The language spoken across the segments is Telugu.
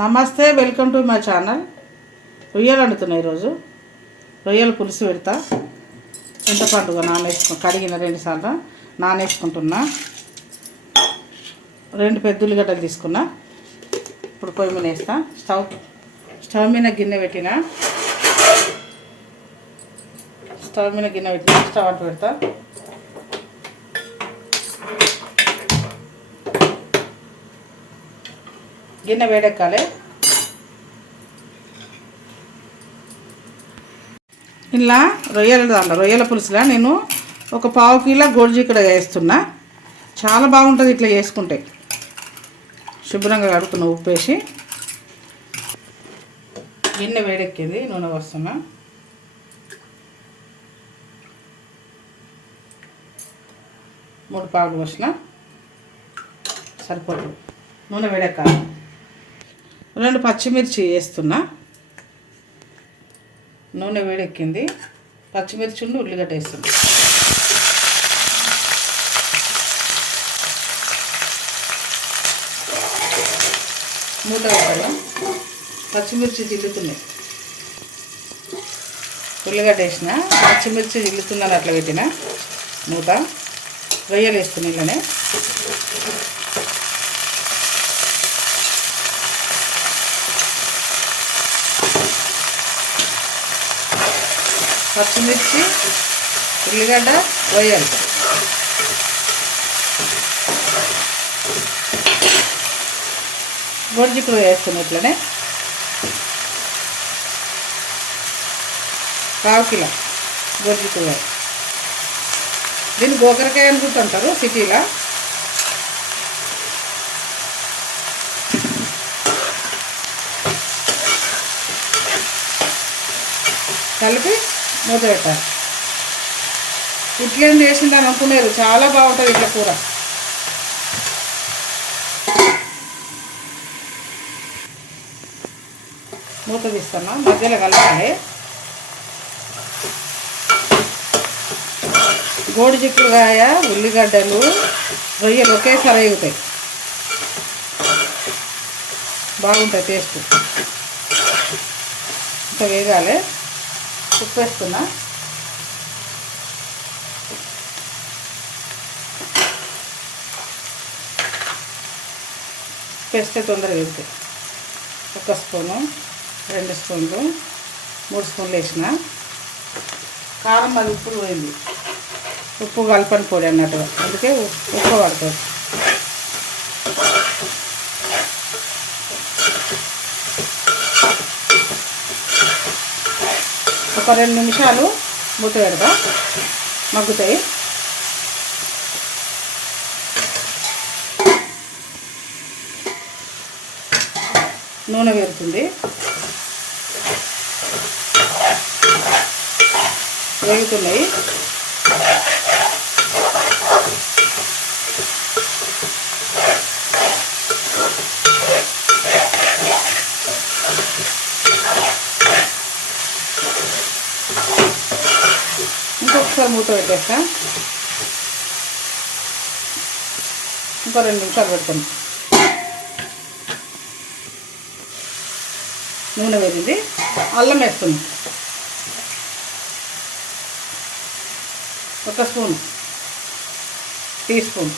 నమస్తే, వెల్కమ్ టు మై ఛానల్. రొయ్యలు వండుతున్నాయి ఈరోజు. రొయ్యలు పులుసు పెడతా. చింతపండుగా కడిగిన 2 సార్లు నానేసుకుంటున్నా. 2 పెద్ద ఉల్లిగడ్డలు తీసుకున్నా. ఇప్పుడు పొయ్యి మీద వేస్తా. స్టవ్ మీద గిన్నె పెట్టిన. స్టవ్ అంటు పెడతా. గిన్నె వేడెక్కాలి. ఇలా రొయ్యల పులుసులా నేను ఒక 1/2 కిలో గోరుచిక్కుడు వేస్తున్నా. చాలా బాగుంటుంది ఇట్లా చేసుకుంటే. శుభ్రంగా కడుక్కున్న ఉప్పు వేసి. గిన్నె వేడెక్కింది, నూనె పోస్తున్నా. మూడు పావులు పోసిన సరిపోతుంది. నూనె వేడెక్కాలి. 2 పచ్చిమిర్చి వేస్తున్నా. నూనె వేడెక్కింది. పచ్చిమిర్చి ఉల్లిగడ్డ వేస్తున్నా. మూత పెట్టాలి. పచ్చిమిర్చి జిల్లుతున్నాయి. ఉల్లిగడ్డ వేసిన, పచ్చిమిర్చి జిల్లుతుందని అట్లా పెట్టిన. మూత. రొయ్యలు వేస్తున్నా. ఇలానే పచ్చిమిర్చి, ఉల్లిగడ్డ, రొయ్యలు. గోరుచిక్కుడు వేస్తున్నాం. ఇట్లనే 1/2 కిలో గోరుచిక్కుడు. దీన్ని గోకరకాయ అనుకుంటుంటారు సిటీలో. కలిపి మూత పెట్టాలి. ఇట్లేం చేసిందని అనుకునేరు. చాలా బాగుంటుంది ఇట్లా కూర. మూత తీస్తున్నా. మధ్యలో కలపాలి. గోరుచిక్కుడుకాయ, ఉల్లిగడ్డలు, రొయ్యలు ఒకేసారి వేగుతాయి. బాగుంటుంది టేస్ట్. ఇంకా వేగాలి. ఉప్పు వేస్తున్నా. వేస్తే తొందరగా వేగుతాయి. 1 స్పూను, 2 స్పూన్లు, 3 స్పూన్లు వేసిన. కారం అది ఉప్పు పోయింది. ఉప్పు కలపని పొడి అన్నట్టుగా, అందుకే ఉప్పు పడుతుంది. ఒక 2 నిమిషాలు మూత పెడతా. మగ్గుతాయి. నూనె వేరుతుంది. వేగుతున్నాయి. ఇంకొకసారి మూత పెట్టేస్తా. ఇంకో 2 నిమిషాలు పెడతాను. నూనె వేసింది. అల్లం వేస్తుంది. 1 స్పూన్, టీ స్పూన్.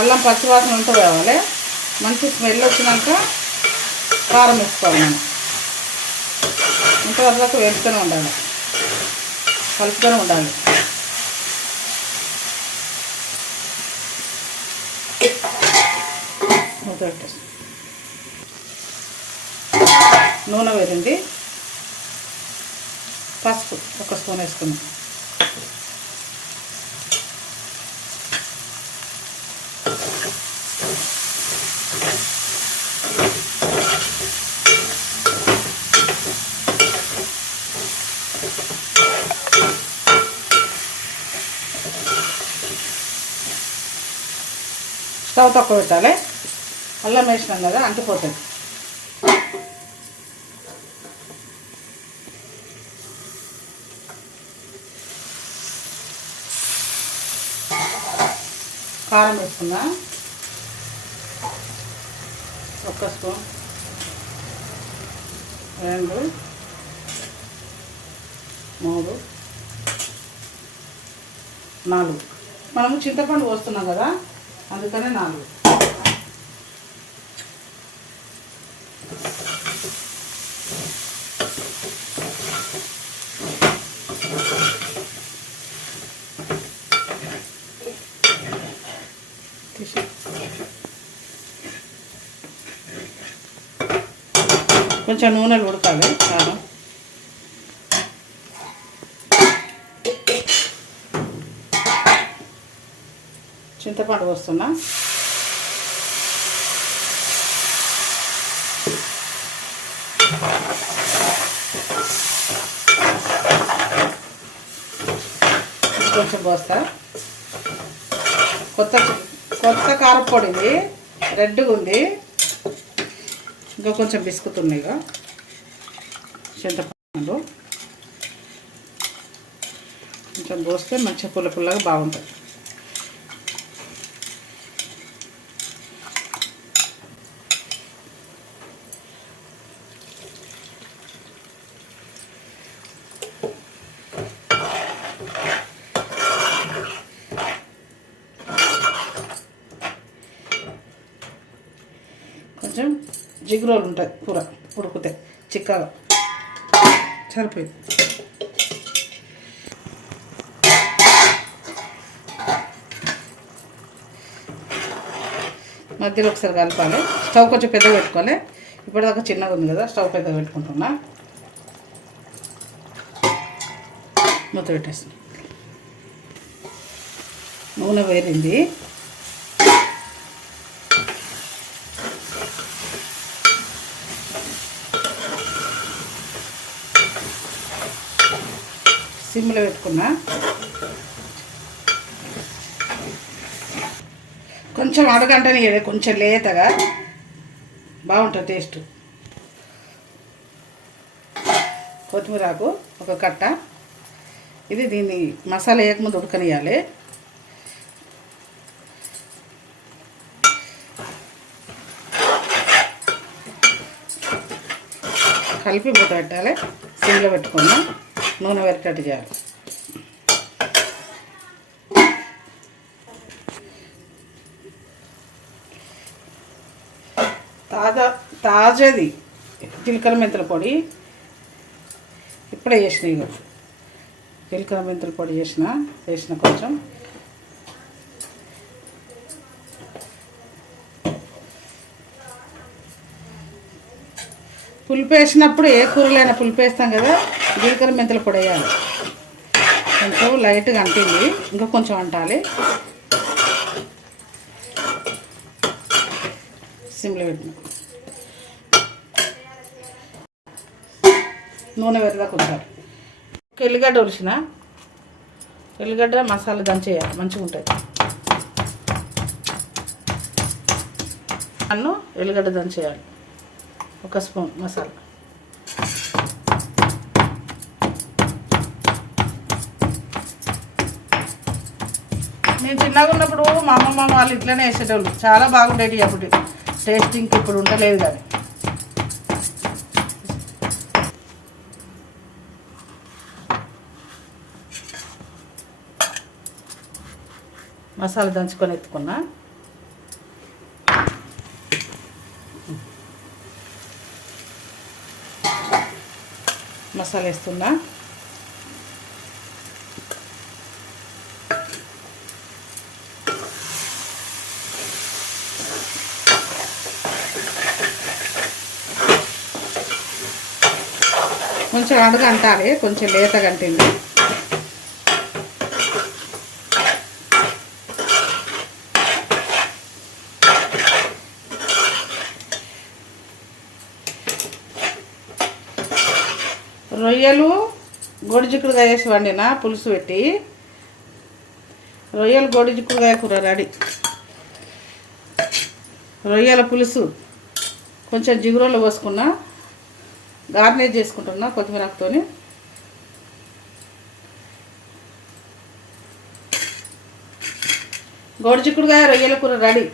అల్లం పచ్చివాసన అంతా కావాలి. మంచి స్మెల్ వచ్చినాక కారం వేసుకోవాలి. మనం ఇంతవరకు వేస్తూనే ఉండాలి, కలుపుతూనే ఉండాలి. మూత పెట్టేసి. నూనె వేసింది. పసుపు 1 స్పూన్ వేసుకున్నాం. స్టవ్ తక్కువ పెట్టాలి. అల్లం వేసినాం కదా అంటిపోతుంది. కారం వేసుకున్నా 1 స్పూన్, 2, 3, 4. మనము చింతపండు పోస్తున్నాం కదా అందుకనే 4. కొంచెం నూనెలు ఉడకాలి. కారం చింతపండు పోస్తున్నా. కొంచెం పోస్తా. కొత్త కారపొడి ఇది, రెడ్గా ఉంది. ఇంకా కొంచెం బిస్కుతున్నాయి. ఇక చింతపండు కొంచెం పోస్తే మంచిగా పుల్లగా బాగుంటుంది. కొంచెం జిగురోలు ఉంటుంది కూర ఉడికితే చిక్కగా సరిపోయింది. మధ్యలో ఒకసారి కలపాలి. స్టవ్ కొంచెం పెద్దగా పెట్టుకోవాలి. ఇప్పటిదాకా చిన్నగా ఉంది కదా, స్టవ్ పెద్దగా పెట్టుకుంటున్నా. మూత పెట్టేస్తాను. నూనె వేరింది. సిమ్లో పెట్టుకున్నా. కొంచెం అరగంటని కొంచెం లేతగా బాగుంటుంది టేస్ట్. కొత్తిమీరాకు 1 కట్ట. ఇది దీన్ని మసాలా వేయకముందు ఉడకనియాలి. కలిపి మూత పెట్టాలి. సిమ్లో పెట్టుకున్నా. నూనె వేరేటట్టు చేయాలి. తాజాది జీలకర్ర మెంతుల పొడి ఇప్పుడే చేసిన. ఇక జీలకర్ర మెంతుల పొడి వేసిన కొంచెం. పులుపు వేసినప్పుడు ఏ కూరలైనా పులుపు వేస్తాం కదా, జీలకర్ర మెంతుల పొడి వేయాలి. కొంచెం లైట్గా అంటింది, ఇంకా కొంచెం అంటాలి. సిమ్లో పెట్టిన నూనె వేరేదాకా ఉంచాలి. ఎల్లిగడ్డ ఉలిసిన ఎల్లిగడ్డ మసాలా దంచేయాలి, మంచిగా ఉంటుంది. అన్ను ఎల్లిగడ్డ దంచేయాలి. 1 స్పూన్ మసాలా. నేను చిన్నగా ఉన్నప్పుడు మా అమ్మమ్మ వాళ్ళు ఇట్లనే వేసేటోళ్ళు. చాలా బాగుండేవి అప్పుడు. టేస్టింగ్కి ఇప్పుడు ఉండలేదు కానీ. మసాలా దంచుకొని ఎత్తుకున్నా. మసాలా వేస్తున్నా. కొంచెం అడుగు అంటాలి, కొంచెం లేతగా అంటింది. రొయ్యలు గొడిచిక్కుడుగా వేసి వండిన పులుసు పెట్టి. రొయ్యలు గొడిచిక్కుడుగా కూర రెడీ. రొయ్యల పులుసు కొంచెం జిగురులో పోసుకున్నా, గార్నిష్ చేసుకుంటున్నా కొత్తిమీరతోని. గోరుచిక్కుడుకాయ రొయ్యల కూర రెడీ.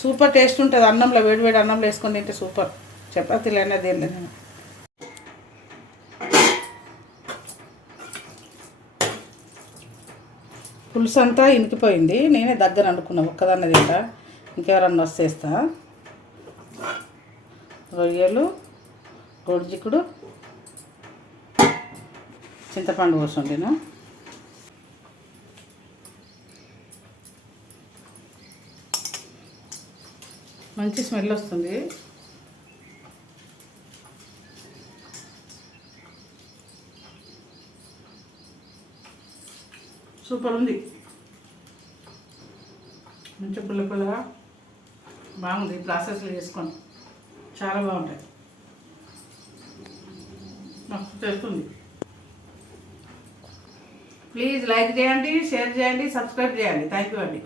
సూపర్ టేస్ట్ ఉంటుంది. అన్నంలో వేడివేడి అన్నంలో వేసుకొని తింటే సూపర్. చపాతీలైనా దేనిలో. పులుసు అంతా ఇనికిపోయింది. నేనే దగ్గర అనుకున్నా, ఒక్కదాన్ని తింటా, ఇంకెవరన్నా వస్తేస్తా. రొయ్యలు, గోరుచిక్కుడు, చింతపండు పోసుండినా. మంచి స్మెల్ వస్తుంది. సూపర్ ఉంది. మంచి పుల్ల పుల్లగా బాగుంది. ప్రాసెస్లో చేసుకోండి, చాలా బాగుంటాయి. మస్తు చేస్తుంది. ప్లీజ్ లైక్ చేయండి, షేర్ చేయండి, సబ్స్క్రైబ్ చేయండి. థ్యాంక్ యూ అండి.